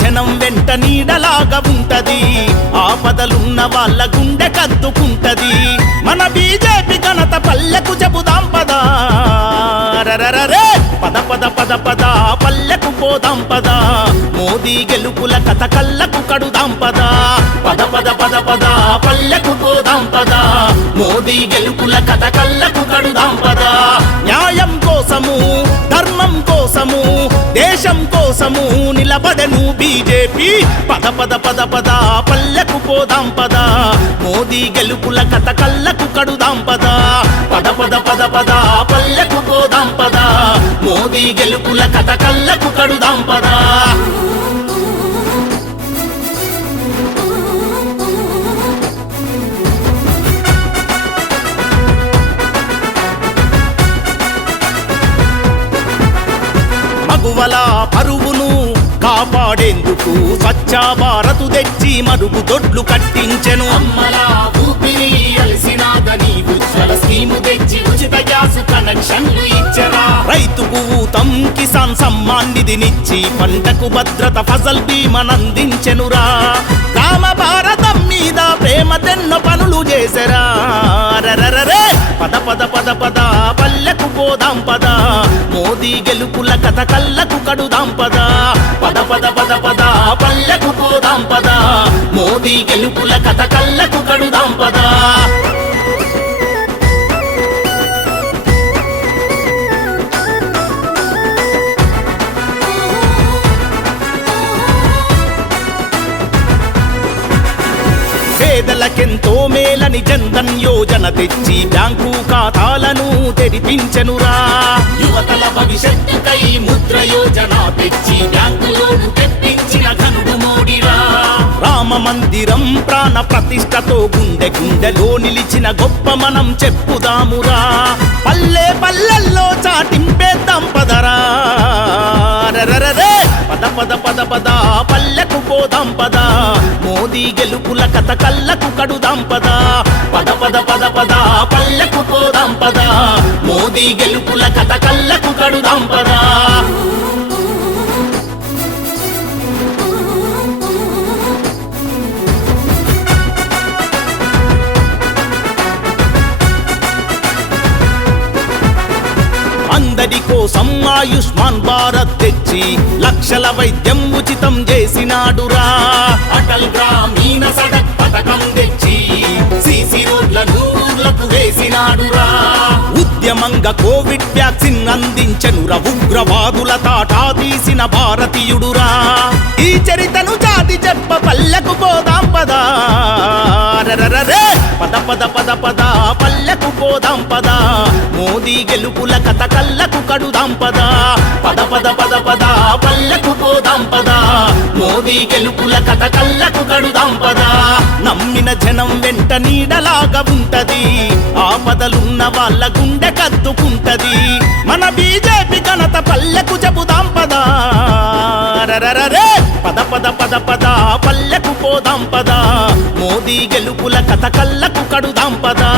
జనం వెంట నీడలాగా ఉంటది, ఆపదలున్న వాళ్ళ గుండె కద్దుకుంటది. మన బీజేపీ ఘనత పల్లెకు చెబుదాం పదా, రరరరే పద పద పద పద పల్లెకు పోదాం పదా, మోదీ గెలుపుల కథ కళ్ళకు కడుదాం పదా. పద పద పద పద పల్లెకు పోదాం పదా, మోదీ గెలుపుల కథ కళ్ళకు కడుదాం పదా. న్యాయం కోసము ధర్మం కోసము దేశం కోసము నిలబడెను బీజేపీ. పద పద పద పద పల్లెకు పోదాం పదా, మోదీ గెలుపుల కథ కళ్ళకు కడుదాం పదా. పద పద పద పద పల్లెకు పోదాం పదా, మోదీ గెలుపుల కథ కళ్ళకు కడుదాం పదా. మగువల పరువును కాపాడేందుకు స్వచ్ఛ భారత్ తెచ్చి మరుగు దొడ్లు కట్టించెను. అమ్మలా ఊపిరి అలసినాదని ఉజ్వల స్కీము తెచ్చి ఉచిత గ్యాస్ కనెక్షన్లు ఇచ్చరా. రైతుకు ఊతం కిసాన్ సమ్మాన్ నిధినిచ్చి పంటకు భద్రత ఫసల్ బీమనందించెనురా. గ్రామ భారతం మీద ప్రేమతెన్నో పనులు చేసరా. రరరరే పద పద పద పద పల్లెకు పోదాం పదా, మోదీ గెలుపుల కథ కళ్ళకు కడుదాం పదా. పద పద పద పద పల్లెకు పోదాం పదా, మోదీ గెలుపుల కథ కళ్ళకు కడుదాం పదా. పేదలకెంతో మేలని జన్ధన్ యోజన తెచ్చి బ్యాంకు ఖాతాలను తెరిపించెనురా. యువతల భవిష్యత్తుకై ముద్ర యోజన తెచ్చి బ్యాంకులోను తెప్పించిన ఘనుడు మోడీరా. రామ మందిరం ప్రాణ ప్రతిష్టతో గుండె గుండెలో నిలిచిన గొప్ప మనం చెప్పుదామురా. పల్లె పల్లెల్లో చాటింపేద్దాం పదరా. రరరరే పద పద పద పద పల్లెకు పోదాం పదా, మోదీ గెలుపుల కథ కళ్ళకు కడుదాం పదా. పద పద పద పద పల్లెకు పోదాం పదా, మోదీ గెలుపుల కథ కళ్ళకు కడుదాం పదా. అందరి కోసం ఆయుష్మాన్ భారత్ తెచ్చి లక్షల వైద్యం ఉచితం చేసినాడురా. అటల్ గ్రామీణ సడక్ పథకం తెచ్చి సీసీ రోడ్లను ఊర్లకు వేసినాడురా. ఉద్యమంగా కోవిడ్ వ్యాక్సిన్ అందించెనురా. ఉగ్రవాదుల తాటా తీసిన భారతీయుడురా. ఈ చరితను చాటి చెప్ప పల్లెకు పోదాం పదా. రరరరే పద పద పద పద పల్లెకు పోదాం పదా, మోదీ గెలుపుల కథ కళ్ళకు కడుదాం పదా. పద పద పద పద పల్లెకు పోదాం పదా, మోదీ గెలుపుల కథ కళ్ళకు కడుదాం పదా. నమ్మిన జనం వెంట నీడలాగా ఉంటది, ఆపదలున్న వాళ్ళ గుండె కద్దుకుంటది. మన బీజేపీ ఘనత పల్లెకు చెబుదాం పదా. రరరరే పద పద పద పద పల్లెకు పోదాం పదా, మోదీ గెలుపుల కథ కళ్ళకు కడుదాం పదా.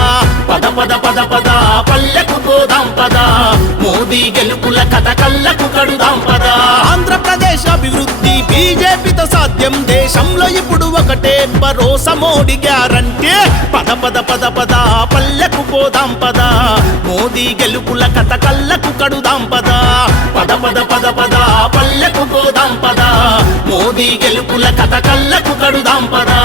పద పద పద పద పల్లెకు పోదాం పదా, మోదీ గెలుపుల కథ కళ్ళకు కడుదాం పదా. ఆంధ్రప్రదేశ్ అభివృద్ధి బీజేపీతో సాధ్యం, దేశంలో ఇప్పుడు ఒకటే భరోసా మోడీ గ్యారంటీ. పద పద పద పద పల్లెకు పోదాం పదా, మోదీ గెలుపుల కథ కళ్ళకు కడుదాం పదా. పద పద పద పద పల్లెకు పోదాం పదా, మోదీ గెలుపుల కథ కళ్ళకు కడుదాం పదా.